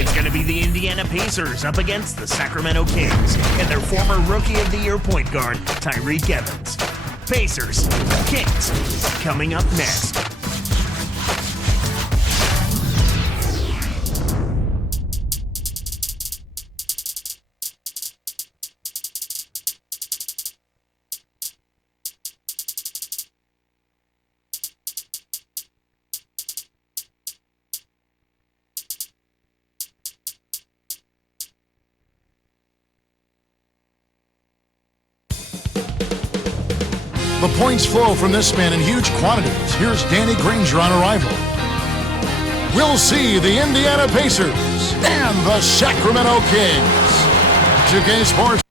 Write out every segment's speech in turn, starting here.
It's going to be the Indiana Pacers up against the Sacramento Kings and their former Rookie of the Year point guard, Tyreek Evans. Pacers, Kings, coming up next. The points flow from this man in huge quantities. Here's Danny Granger on arrival. We'll see the Indiana Pacers and the Sacramento Kings. 2K Sports.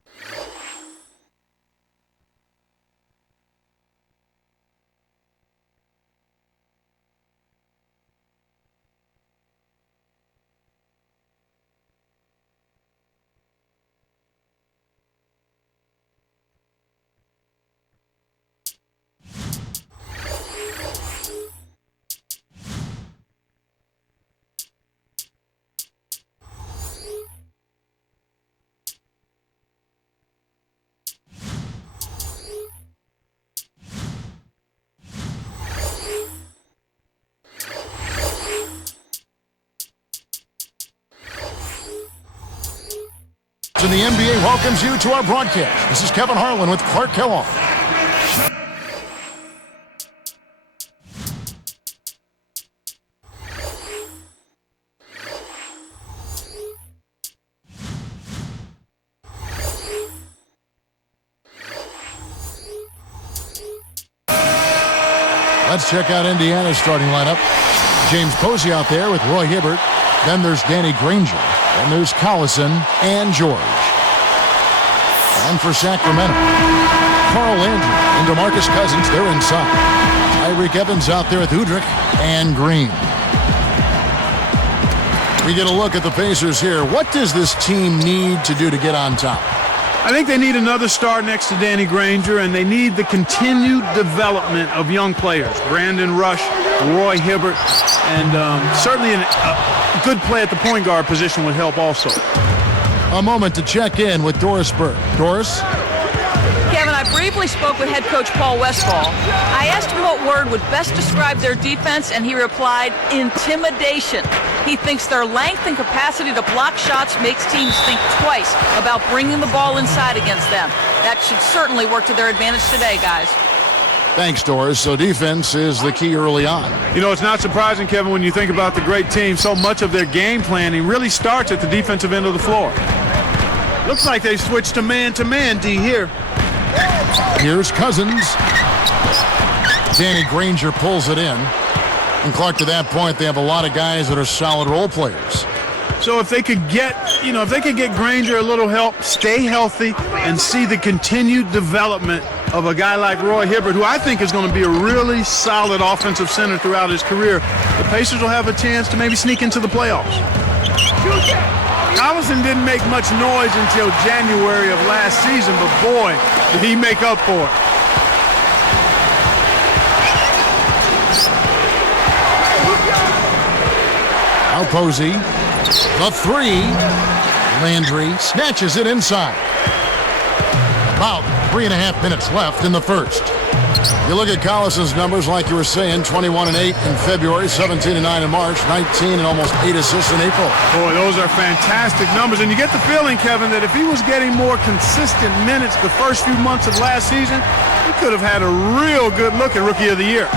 And the NBA welcomes you to our broadcast. This is Kevin Harlan with Clark Kellogg. Let's check out Indiana's starting lineup. James Posey out there with Roy Hibbert. Then there's Danny Granger. And there's Collison and George. And for Sacramento, Carl Landry and DeMarcus Cousins, they're inside. Tyreek Evans out there with Udrich and Green. We get a look at the Pacers here. What does this team need to do to get on top? I think they need another star next to Danny Granger, and they need the continued development of young players. Brandon Rush, Roy Hibbert, and certainly a good play at the point guard position would help also. A moment to check in with Doris Burke. Doris? Kevin, I briefly spoke with head coach Paul Westphal. I asked him what word would best describe their defense, and he replied, intimidation. He thinks their length and capacity to block shots makes teams think twice about bringing the ball inside against them. That should certainly work to their advantage today, guys. Thanks, Doris. So defense is the key early on. You know, it's not surprising, Kevin, when you think about the great team. So much of their game planning really starts at the defensive end of the floor. Looks like they switched to man, D, here. Here's Cousins. Danny Granger pulls it in. And Clark, to that point, they have a lot of guys that are solid role players. So if they could get, Granger a little help, stay healthy, and see the continued development of a guy like Roy Hibbert, who I think is going to be a really solid offensive center throughout his career, the Pacers will have a chance to maybe sneak into the playoffs. Collison didn't make much noise until January of last season, but boy, did he make up for it. Now Posey, the three. Landry snatches it inside. About 3.5 minutes left in the first. You look at Collison's numbers, like you were saying, 21-8 in February, 17-9 in March, 19 and almost 8 assists in April. Boy, those are fantastic numbers. And you get the feeling, Kevin, that if he was getting more consistent minutes the first few months of last season, he could have had a real good look at Rookie of the Year.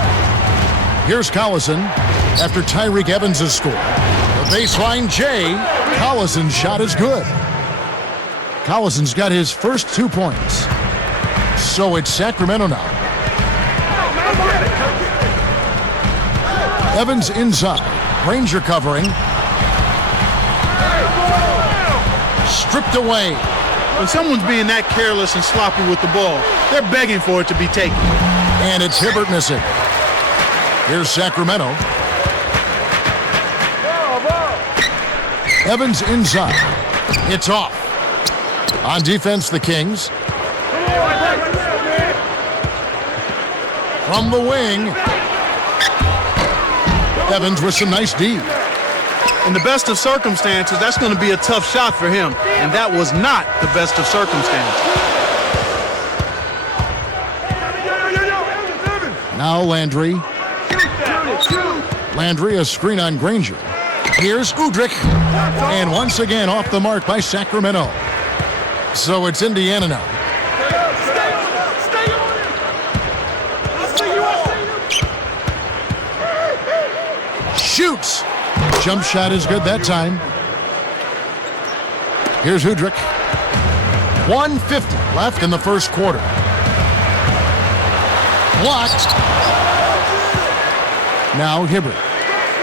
Here's Collison after Tyreek Evans has scored. The baseline J. Collison's shot is good. Collison's got his first 2 points. So it's Sacramento now. Evans inside. Granger covering. Stripped away. When someone's being that careless and sloppy with the ball, they're begging for it to be taken. And it's Hibbert missing. Here's Sacramento. Evans inside. It's off. On defense, the Kings. From the wing. Evans with some nice D. In the best of circumstances, that's going to be a tough shot for him. And that was not the best of circumstances. Now Landry. Landry, a screen on Granger. Here's Joedirt. And once again off the mark by Sacramento. So it's Indiana now. Shoots. Jump shot is good that time. Here's Joedirt. 1:50 left in the first quarter. Blocked. Now Hibbert.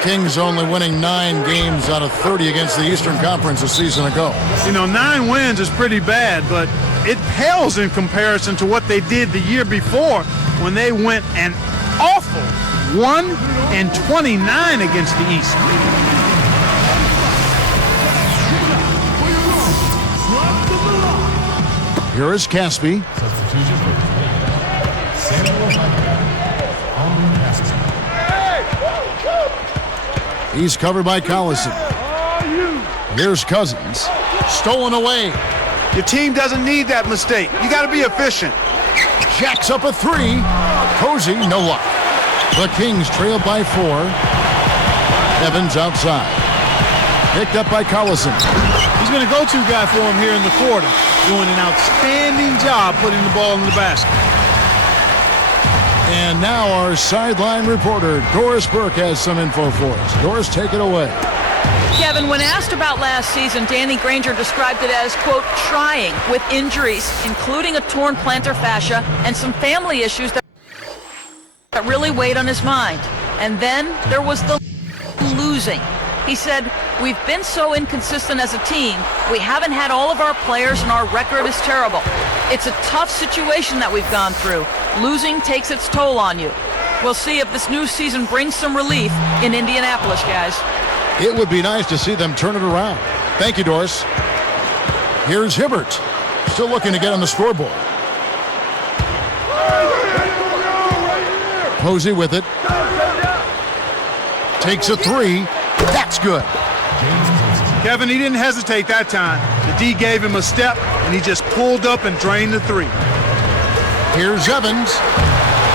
Kings only winning 9 games out of 30 against the Eastern Conference a season ago. You know, 9 wins is pretty bad, but it pales in comparison to what they did the year before when they went an awful 1-29 against the East. Here is Caspi. He's covered by Collison. Here's Cousins. Stolen away. Your team doesn't need that mistake. You got to be efficient. Jacks up a 3. Posey, no luck. The Kings trailed by 4. Evans outside. Picked up by Collison. He's been a go-to guy for him here in the quarter, doing an outstanding job putting the ball in the basket. And now our sideline reporter, Doris Burke, has some info for us. Doris, take it away. Kevin, when asked about last season, Danny Granger described it as, quote, trying with injuries, including a torn plantar fascia and some family issues that really weighed on his mind. And then there was the losing. He said, we've been so inconsistent as a team, we haven't had all of our players and our record is terrible. It's a tough situation that we've gone through. Losing takes its toll on you. We'll see if this new season brings some relief in Indianapolis, guys. It would be nice to see them turn it around. Thank you, Doris. Here's Hibbert. Still looking to get on the scoreboard. Posey with it. Takes a 3. That's good. Kevin, he didn't hesitate that time. The D gave him a step, and he just pulled up and drained the 3. Here's Evans.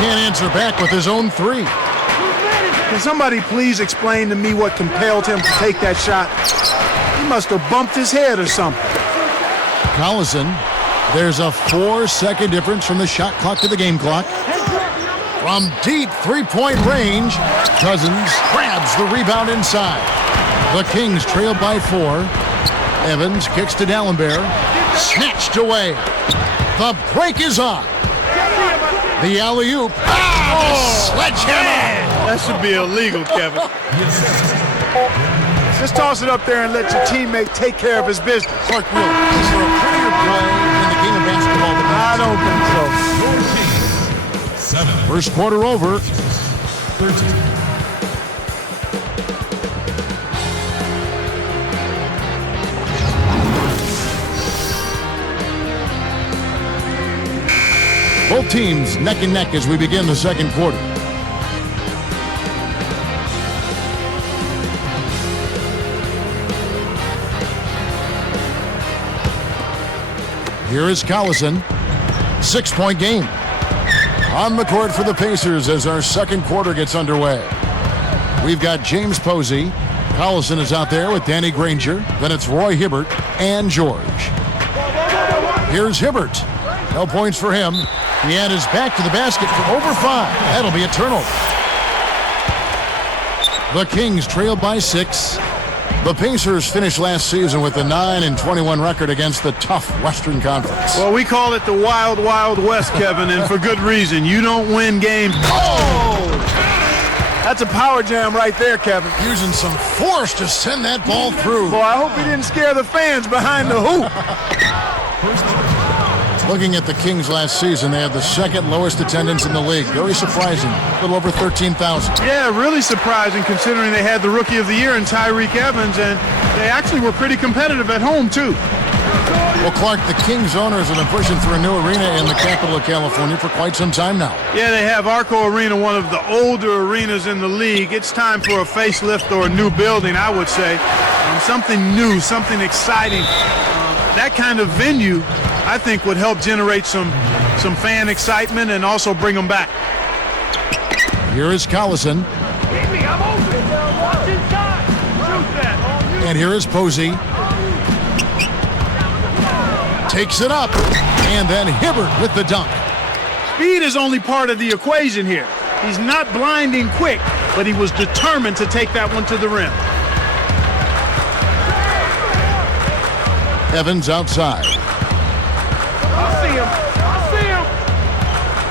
Can't answer back with his own 3. Can somebody please explain to me what compelled him to take that shot? He must have bumped his head or something. Collison. There's a 4-second difference from the shot clock to the game clock. From deep 3-point range, Cousins grabs the rebound inside. The Kings trailed by 4. Evans kicks to D'Alembert. Snatched away. The break is on. The alley-oop. Sledgehammer. That should be illegal, Kevin. Just toss it up there and let your teammate take care of his business. Clark Will, is there a prettier play in the game of basketball than that? I don't think so. First quarter over. 13. Both teams neck and neck as we begin the second quarter. Here is Collison. 6-point game. On the court for the Pacers as our second quarter gets underway. We've got James Posey. Collison is out there with Danny Granger. Then it's Roy Hibbert and George. Here's Hibbert. No points for him. He had his back to the basket for over 5. That'll be a turnover. The Kings trailed by 6. The Pacers finished last season with a 9-21 record against the tough Western Conference. Well, we call it the Wild Wild West, Kevin, and for good reason. You don't win games. Oh! That's a power jam right there, Kevin. Using some force to send that ball through. Boy, I hope he didn't scare the fans behind the hoop. The Looking at the Kings last season, they had the second lowest attendance in the league. Very surprising. A little over 13,000. Yeah, really surprising considering they had the Rookie of the Year in Tyreek Evans, and they actually were pretty competitive at home, too. Well, Clark, the Kings owners have been pushing for a new arena in the capital of California for quite some time now. Yeah, they have Arco Arena, one of the older arenas in the league. It's time for a facelift or a new building, I would say. Something new, something exciting. That kind of venue, I think, would help generate some fan excitement and also bring them back. Here is Collison. And here is Posey. Takes it up. And then Hibbert with the dunk. Speed is only part of the equation here. He's not blinding quick, but he was determined to take that one to the rim. Evans outside. I see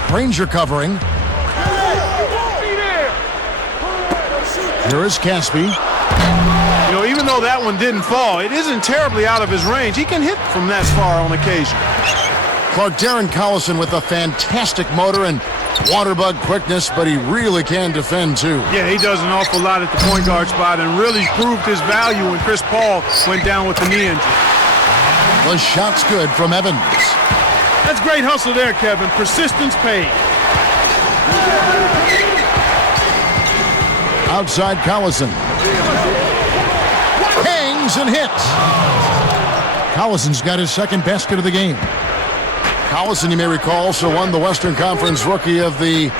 him. Ranger covering. Here is Caspi. You know, even though that one didn't fall, it isn't terribly out of his range. He can hit from that far on occasion. Clark, Darren Collison with a fantastic motor and waterbug quickness, but he really can defend too. Yeah, he does an awful lot at the point guard spot and really proved his value when Chris Paul went down with the knee injury. The shot's good from Evans. That's great hustle there, Kevin. Persistence paid. Outside Collison. Hangs and hits. Collison's got his second basket of the game. Collison, you may recall, also won the Western Conference Rookie of the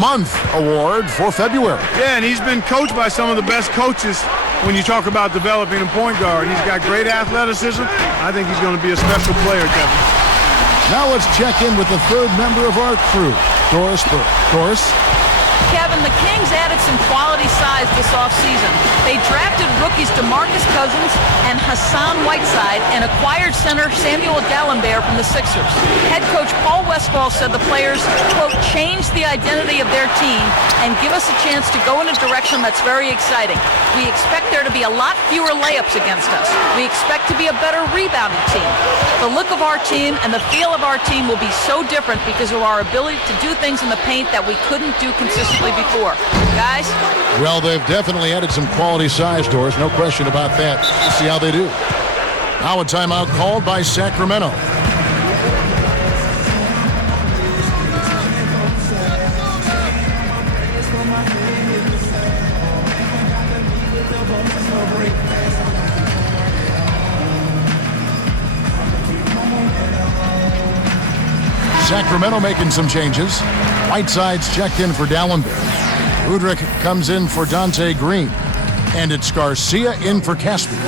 Month award for February. Yeah, and he's been coached by some of the best coaches when you talk about developing a point guard. He's got great athleticism. I think he's going to be a special player, Kevin. Now let's check in with the third member of our crew, Doris Burke. Doris? Kevin, the Kings added some quality size this offseason. They drafted rookies DeMarcus Cousins and Hassan Whiteside and acquired center Samuel Dalembert from the Sixers. Head coach Paul Westphal said the players, quote, change the identity of their team and give us a chance to go in a direction that's very exciting. We expect there to be a lot fewer layups against us. We expect to be a better rebounding team. The look of our team and the feel of our team will be so different because of our ability to do things in the paint that we couldn't do consistently before. Guys? Well, they've definitely added some quality size, Doris. No question about that. Let's see how they do. Now a timeout called by Sacramento. Sacramento making some changes. Whiteside's checked in for Dalembert. Joedirt comes in for Donte Green. And it's Garcia in for Caspi.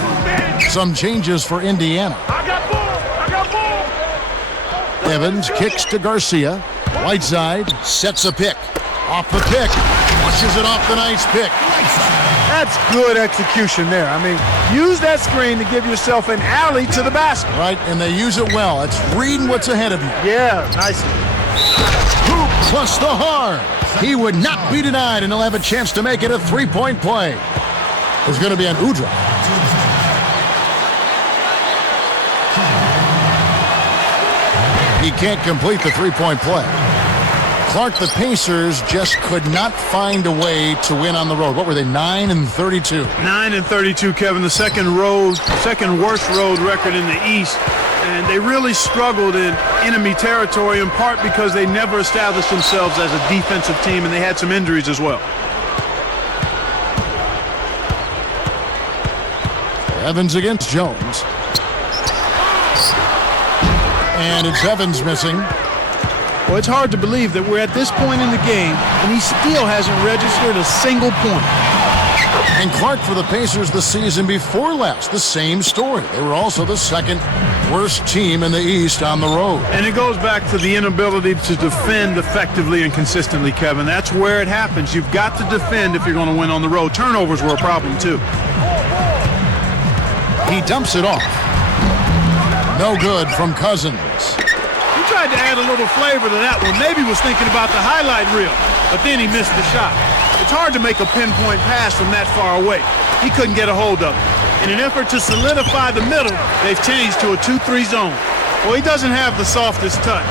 Some changes for Indiana. I got ball. Evans kicks to Garcia. Whiteside sets a pick. Off the pick. Pushes it off the nice pick. That's good execution there. I mean, use that screen to give yourself an alley to the basket. Right, and they use it well. It's reading what's ahead of you. Yeah, nice. Hoop plus the hard. He would not be denied, and he'll have a chance to make it a three-point play. It's going to be an Joedirt. He can't complete the three-point play. Clark, the Pacers just could not find a way to win on the road. What were they, 9-32? 9-32, Kevin, the second worst road record in the East. And they really struggled in enemy territory, in part because they never established themselves as a defensive team, and they had some injuries as well. Evans against Jones. And it's Evans missing. Well, it's hard to believe that we're at this point in the game, and he still hasn't registered a single point. And Clark, for the Pacers the season before last, the same story. They were also the second worst team in the East on the road. And it goes back to the inability to defend effectively and consistently, Kevin. That's where it happens. You've got to defend if you're going to win on the road. Turnovers were a problem, too. He dumps it off. No good from Cousins. He tried to add a little flavor to that one. Maybe was thinking about the highlight reel, but then he missed the shot. It's hard to make a pinpoint pass from that far away. He couldn't get a hold of it. In an effort to solidify the middle, they've changed to a 2-3 zone. Well, he doesn't have the softest touch.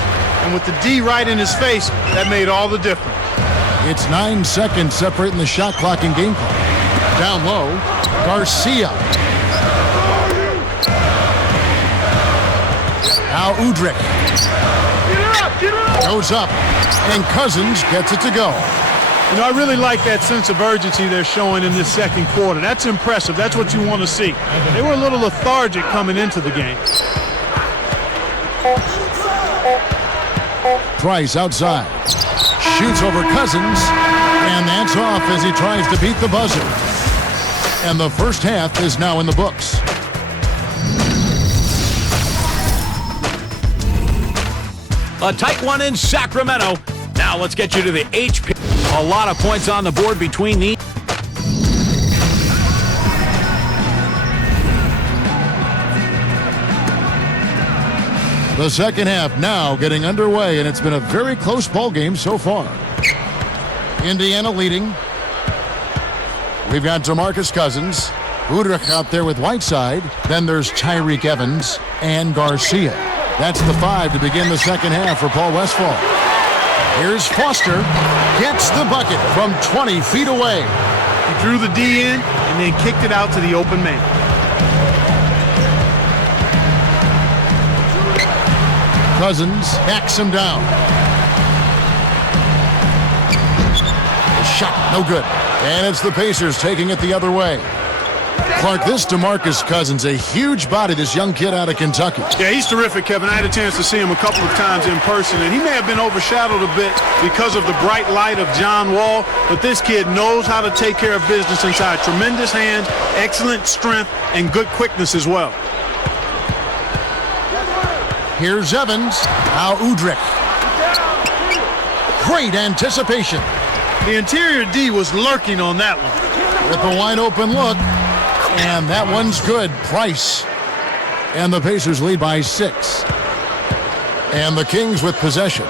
And with the D right in his face, that made all the difference. It's 9 seconds separating the shot clock and game clock. Down low, Garcia. Now Joedirt. Goes up, and Cousins gets it to go. You know, I really like that sense of urgency they're showing in this second quarter. That's impressive. That's what you want to see. They were a little lethargic coming into the game. Price outside. Shoots over Cousins, and that's off as he tries to beat the buzzer. And the first half is now in the books. A tight one in Sacramento. Now let's get you to the HP. A lot of points on the board between these. The second half now getting underway, and it's been a very close ball game so far. Indiana leading. We've got DeMarcus Cousins, Joedirt out there with Whiteside. Then there's Tyreke Evans and Garcia. That's the 5 to begin the second half for Paul Westphal. Here's Foster. Gets the bucket from 20 feet away. He drew the D in and then kicked it out to the open man. Cousins backs him down. The shot, no good. And it's the Pacers taking it the other way. Clark, this DeMarcus Cousins, a huge body, this young kid out of Kentucky. Yeah, he's terrific, Kevin. I had a chance to see him a couple of times in person, and he may have been overshadowed a bit because of the bright light of John Wall, but this kid knows how to take care of business inside. Tremendous hands, excellent strength, and good quickness as well. Here's Evans. Now Joedirt. Great anticipation. The interior D was lurking on that one. With a wide open look. And that one's good. Price. And the Pacers lead by 6. And the Kings with possession.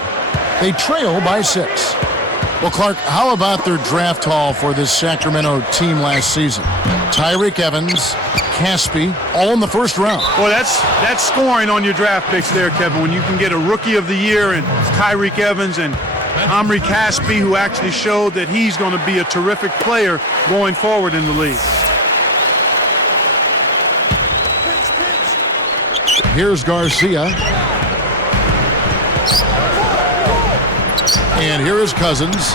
They trail by 6. Well, Clark, how about their draft haul for this Sacramento team last season? Tyreke Evans, Caspi, all in the first round. Well, that's scoring on your draft picks there, Kevin, when you can get a Rookie of the Year and Tyreke Evans and Omri Caspi, who actually showed that he's going to be a terrific player going forward in the league. Here's Garcia. And here is Cousins.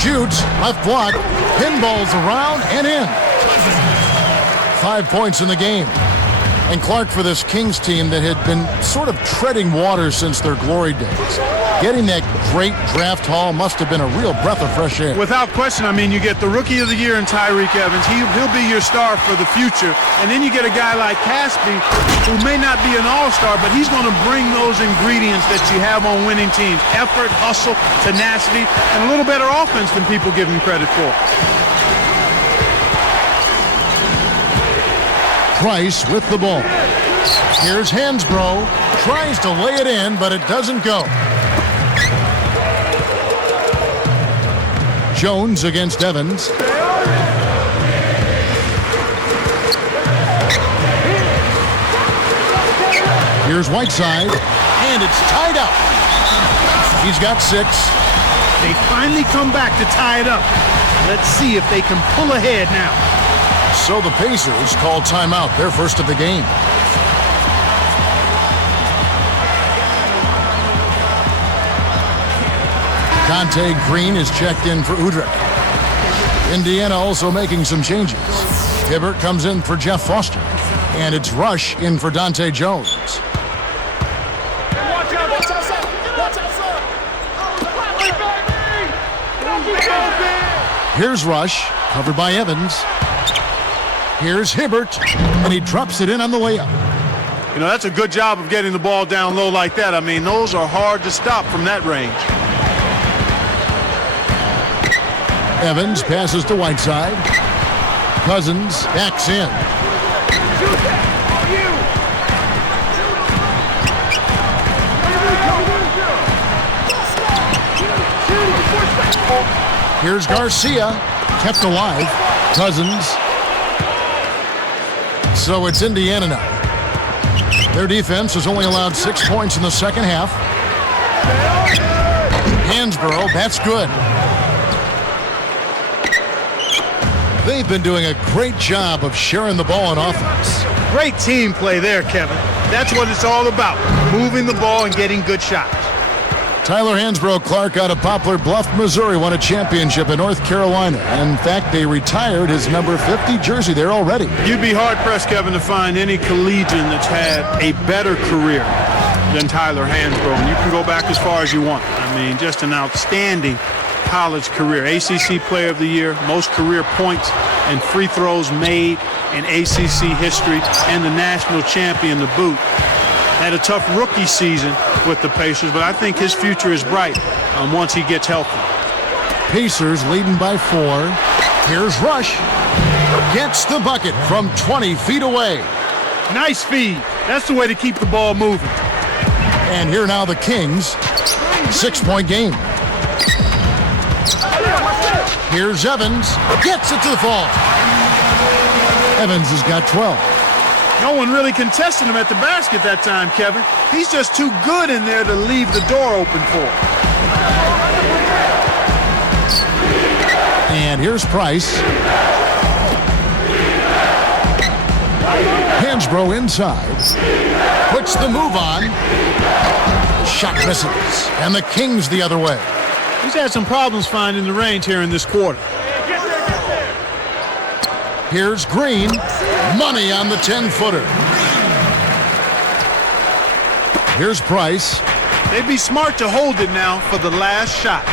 Shoots, left block, pinballs around and in. 5 points in the game. And Clark, for this Kings team that had been sort of treading water since their glory days, getting that great draft haul must have been a real breath of fresh air. Without question, I mean, you get the Rookie of the Year in Tyreke Evans. He'll be your star for the future. And then you get a guy like Caspi, who may not be an all-star, but he's going to bring those ingredients that you have on winning teams. Effort, hustle, tenacity, and a little better offense than people give him credit for. Price with the ball. Here's Hansbrough. Tries to lay it in, but it doesn't go. Jones against Evans. Here's Whiteside, and it's tied up. He's got 6. They finally come back to tie it up. Let's see if they can pull ahead now. So the Pacers call timeout, their first of the game. Donte Green is checked in for Joedirt. Indiana also making some changes. Hibbert comes in for Jeff Foster. And it's Rush in for Dante Jones. Here's Rush, covered by Evans. Here's Hibbert, and he drops it in on the layup. You know, that's a good job of getting the ball down low like that. I mean, those are hard to stop from that range. Evans passes to Whiteside. Cousins backs in. Here's Garcia, kept alive. Cousins. So it's Indiana now. Their defense has only allowed 6 points in the second half. Hansborough, that's good. They've been doing a great job of sharing the ball on offense. Great team play there, Kevin. That's what it's all about, moving the ball and getting good shots. Tyler Hansborough Clark out of Poplar Bluff, Missouri, won a championship in North Carolina. In fact, they retired his number 50 jersey there already. You'd be hard-pressed, Kevin, to find any collegian that's had a better career than Tyler Hansborough. And you can go back as far as you want. I mean, just an outstanding college career. ACC Player of the Year, most career points and free throws made in ACC history, and the national champion to boot. Had a tough rookie season with the Pacers, but I think his future is bright once he gets healthy. Pacers leading by 4. Here's Rush. Gets the bucket from 20 feet away. Nice feed. That's the way to keep the ball moving. And here now the Kings. 6-point game. Here's Evans. Gets it to the fall. Evans has got 12. No one really contested him at the basket that time, Kevin. He's just too good in there to leave the door open for him. And here's Price. Hansborough inside. Puts the move on. Shot misses. And the Kings the other way. He's had some problems finding the range here in this quarter. Here's Green. Money on the 10-footer. Here's Price. They'd be smart to hold it now for the last shot.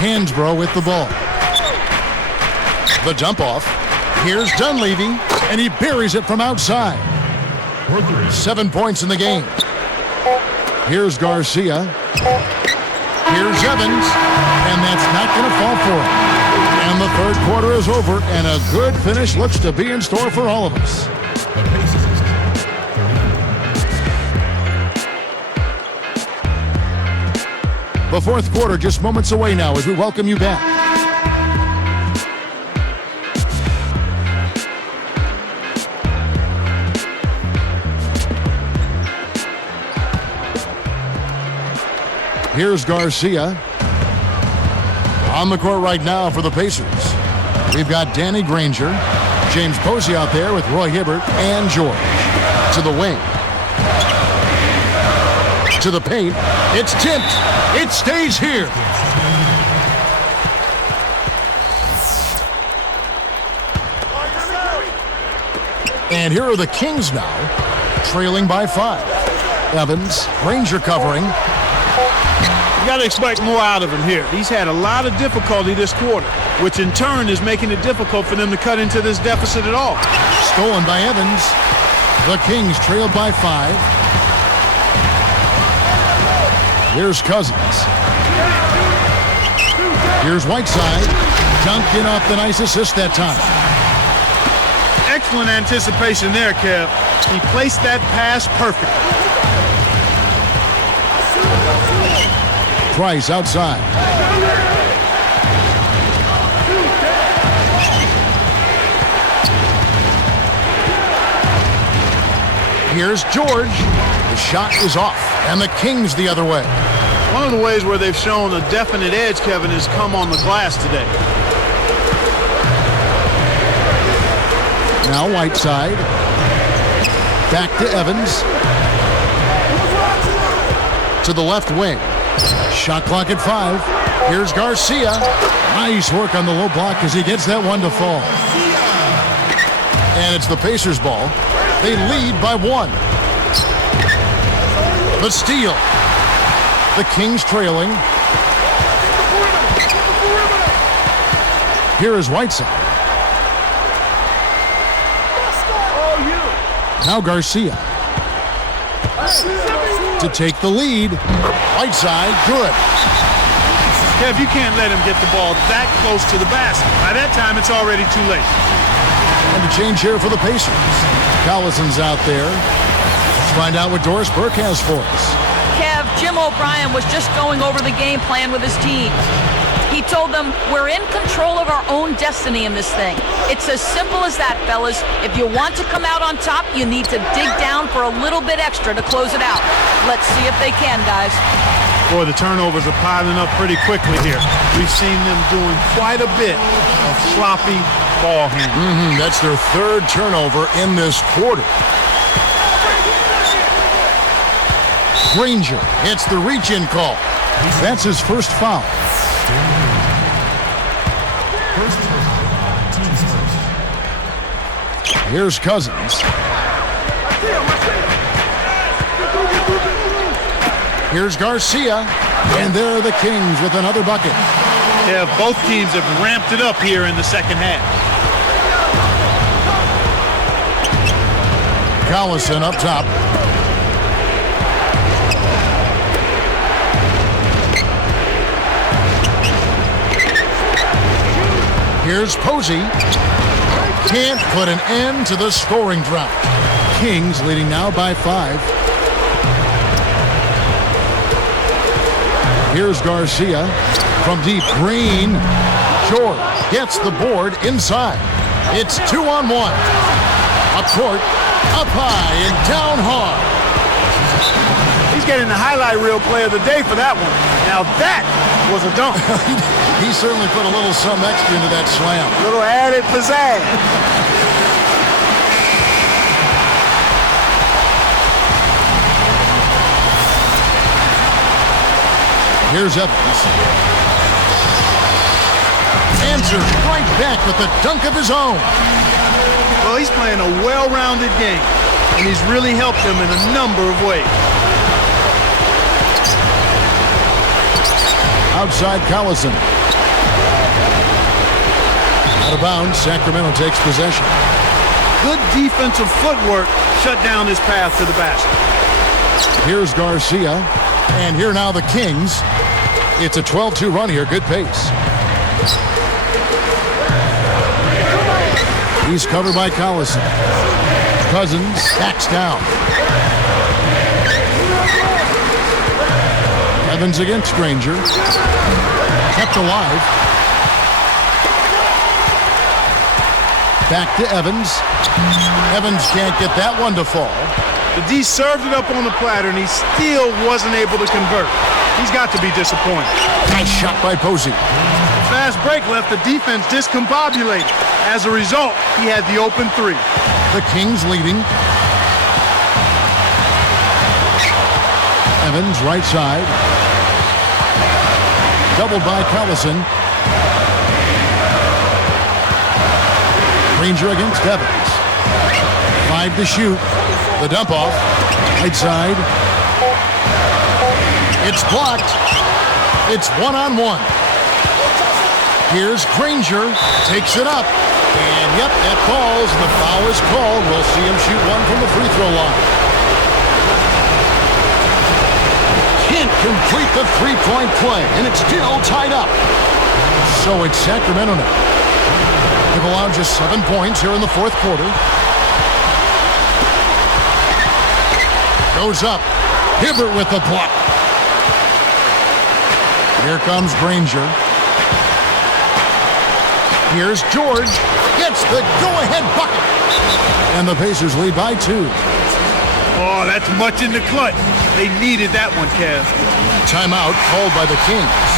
Hansborough with the ball. The dump off. Here's Dunleavy, and he buries it from outside. 7 points in the game. Here's Garcia. Here's Evans, and that's not going to fall for him. And the third quarter is over, and a good finish looks to be in store for all of us. The fourth quarter just moments away now as we welcome you back. Here's Garcia. On the court right now for the Pacers. We've got Danny Granger, James Posey out there with Roy Hibbert and George. To the wing. To the paint. It's tipped. It stays here. And here are the Kings now, trailing by 5. Evans, Granger covering. You got to expect more out of him here. He's had a lot of difficulty this quarter, which in turn is making it difficult for them to cut into this deficit at all. Stolen by Evans. The Kings trailed by 5. Here's Cousins. Here's Whiteside. Dunked in off the nice assist that time. Excellent anticipation there, Kev. He placed that pass perfectly. Price outside. Here's George. The shot is off, and the Kings the other way. One of the ways where they've shown a definite edge, Kevin, has come on the glass today. Now Whiteside. Back to Evans. To the left wing. Shot clock at 5. Here's Garcia. Nice work on the low block as he gets that one to fall. And it's the Pacers' ball. They lead by 1. The steal. The Kings trailing. Here is Whiteside. Now Garcia. To take the lead. Whiteside, good. Kev, you can't let him get the ball that close to the basket. By that time, it's already too late. And a change here for the Pacers. Collison's out there. Let's find out what Doris Burke has for us. Kev, Jim O'Brien was just going over the game plan with his team. He He told them, we're in control of our own destiny in this thing. It's as simple as that, fellas. If you want to come out on top, you need to dig down for a little bit extra to close it out. Let's see if they can, guys. Boy, the turnovers are piling up pretty quickly here. We've seen them doing quite a bit of sloppy ball handling. That's their third turnover in this quarter. Granger hits the reach-in call. That's his first foul. Here's Cousins. Here's Garcia. And there are the Kings with another bucket. Yeah, both teams have ramped it up here in the second half. Collison up top. Here's Posey. Can't put an end to the scoring drought. Kings leading now by 5. Here's Garcia from deep. Green. George gets the board inside. It's 2-on-1. Up court, up high, and down hard. He's getting the highlight reel play of the day for that one. Now that was a dunk. He certainly put a little some extra into that slam. A little added pizzazz. Here's Evans. Answers right back with the dunk of his own. Well, he's playing a well-rounded game, and he's really helped them in a number of ways. Outside Collison. Out of bounds, Sacramento takes possession. Good defensive footwork shut down his path to the basket. Here's Garcia. And here now the Kings. It's a 12-2 run here. Good pace. He's covered by Collison. Cousins backs down. Evans against Granger. Kept alive. Back to Evans. Evans can't get that one to fall. The D served it up on the platter, and he still wasn't able to convert. He's got to be disappointed. Nice shot by Posey. Fast break left the defense discombobulated. As a result, he had the open 3. The Kings leading. Evans right side. Doubled by Collison. Granger against Evans. 5 to shoot. The dump off. Right side. It's blocked. It's 1-on-1. Here's Granger. Takes it up. And yep, that falls. The foul is called. We'll see him shoot one from the free throw line. Can't complete the three-point play, and it's still tied up. So it's Sacramento now. They've allowed just 7 points here in the fourth quarter. Goes up. Hibbert with the block. Here comes Granger. Here's George. Gets the go-ahead bucket. And the Pacers lead by 2. Oh, that's much in the clutch. They needed that one, Kev. Timeout called by the Kings.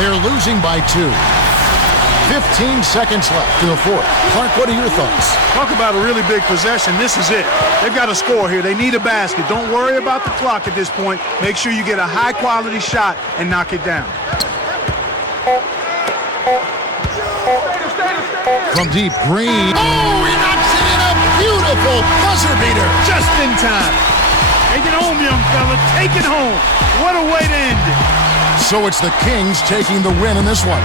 They're losing by 2. 15 seconds left in the fourth. Clark, what are your thoughts? Talk about a really big possession. This is it. They've got to score here. They need a basket. Don't worry about the clock at this point. Make sure you get a high-quality shot and knock it down. From deep, Green. Oh, he knocks it in, a beautiful buzzer beater. Just in time. Take it home, young fella. Take it home. What a way to end it. So it's the Kings taking the win in this one.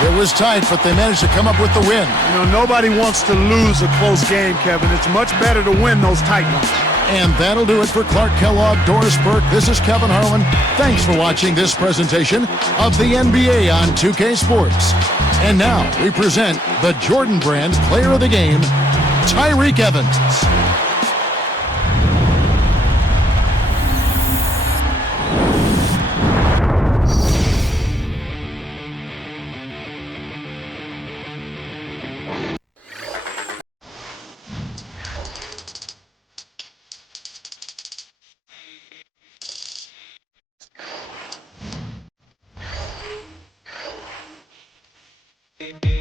It was tight, but they managed to come up with the win. You know, nobody wants to lose a close game, Kevin. It's much better to win those tight ones. And that'll do it for Clark Kellogg, Doris Burke. This is Kevin Harlan. Thanks for watching this presentation of the NBA on 2K Sports. And now we present the Jordan Brand Player of the Game, Tyreke Evans.